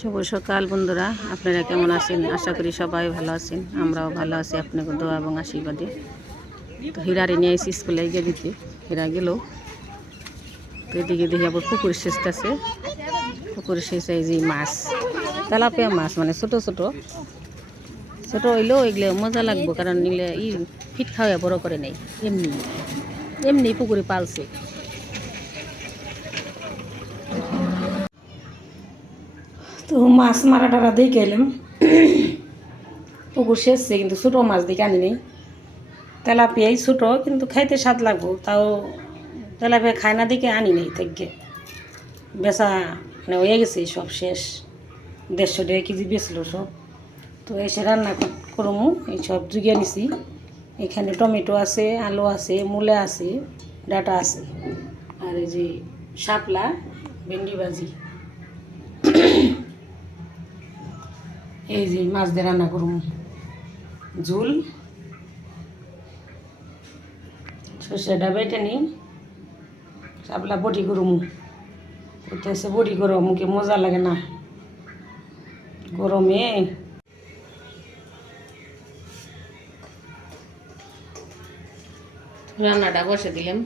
শুভ সকাল বন্ধুরা, আপনারা কেমন আছেন? আশা করি সবাই ভালো আছেন, আমরাও ভালো আছি, আপনাকে দোয়া এবং আশীর্বাদে। তো হীরারে নিয়ে এসেছি স্কুলে গিয়ে দিতে হীরা গেল। তো এদিকে দেখি আবার পুকুর আছে। পুকুর শেষে এই যে মাছ, তেলাপিয়া মাছ মানে ছোট ছোট। ছোট হইলেও এগুলো মজা লাগবো, কারণ নিলে ই ফিট খাওয়া বড় করে নেই। এমনি এমনি পুকুরে পালছে। তো মাছ মারা টারা দিয়ে গেলাম পুকুর শেষছে কিন্তু ছোটো মাছ দিকে আনি নেই। তেলাপিয়াই ছোটো, কিন্তু খাইতে স্বাদ লাগবো, তাও তেলাপিয়া খায় না দিকে আনি নেই থেকে। বেচা মানে হয়ে গেছে সব শেষ। দেড়শো দেড় কেজি বেচলো সব। তো এসে রান্না করমু, এই সব জুগিয়ে নিছি এখানে টমেটো আছে, আলু আছে, মূলা আছে, ডাটা আছে। আর এই যে শাপলা, ভেন্ডি ভাজি। এই যে মাছ দিয়ে রান্না করুম। ঝুল। সর্ষেটা বেটে নিই। শাপলা বটি করুম। এটা হচ্ছে বটি করো মুখে মজা লাগে না। গরমে। রান্নাটা বসে দিলাম।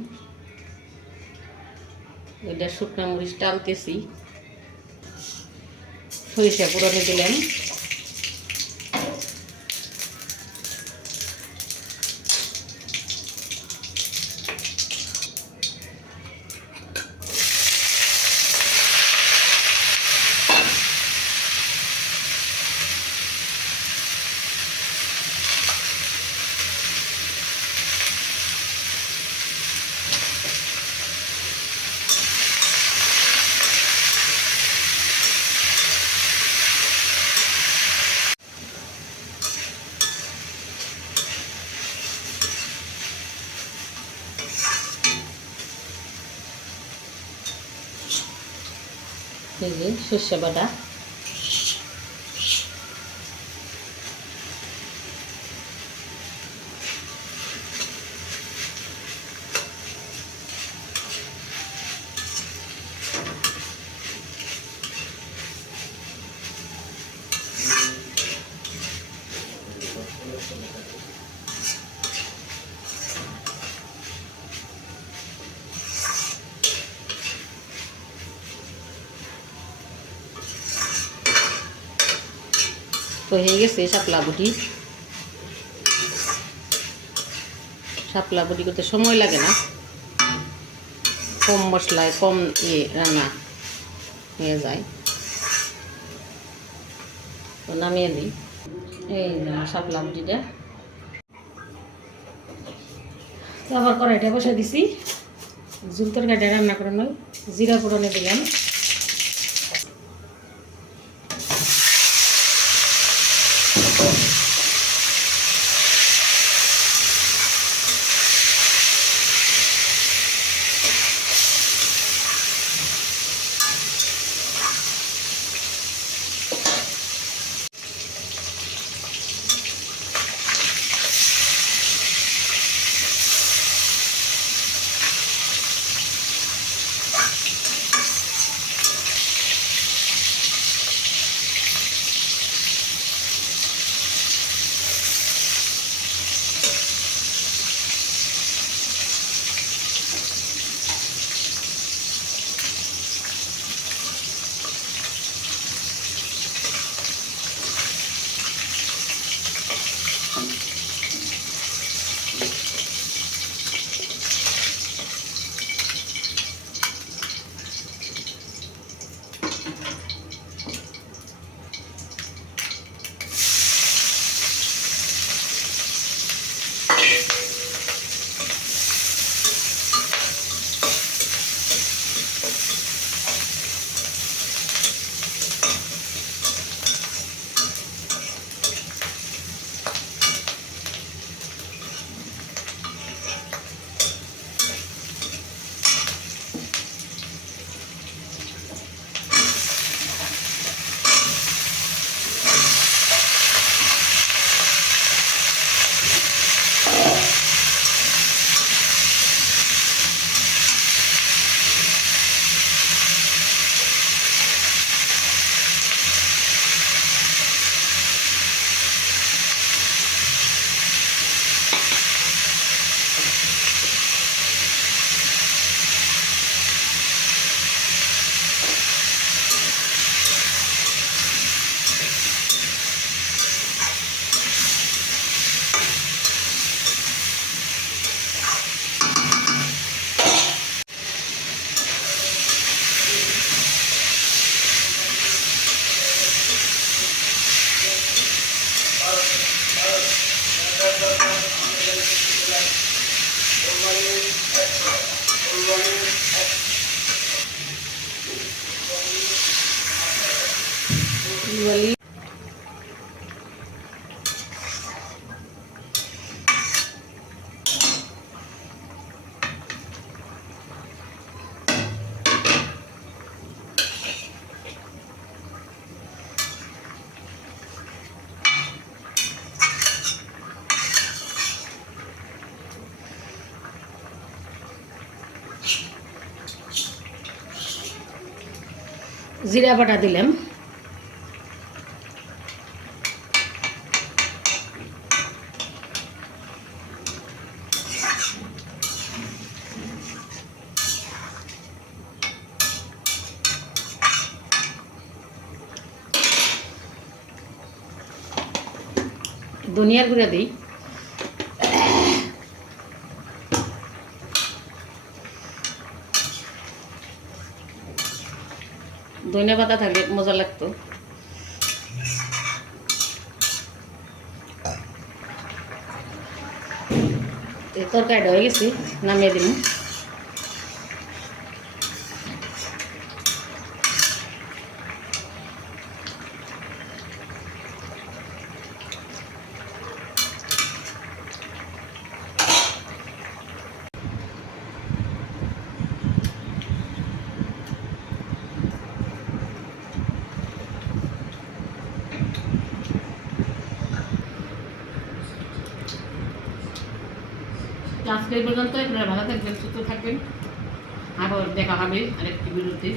ওইটা শুকনো মরিচ টানতেছি সরিষা পুরনে দিলাম। যে সর্ষে বাটা। তো হয়ে গেছে শাপলা বুটি শাপলা বুটি করতে সময় লাগে না। কম মশলায়, কম ইয়ে রান্না হয়ে যায়। তো নামিয়ে দিই। এই শাপলা বুটিটা তো আবার কড়াইটা বসে দিছি। ঝুল তরকারিটা রান্না করে নয় জিরা ফোড়নে দিলাম। বলি জিরা বাটা দিলাম। ধনিয়ার গুঁড়া দিই। ধনিয়া পাতা থাকলে মজা লাগতো। তরকারিটা হয়ে গেছে নামিয়ে দিলাম। আজকে এই পর্যন্ত আপনারা ভালো থাকবেন সুস্থ থাকবেন। আবার দেখা হবে আরেকটি বিরতি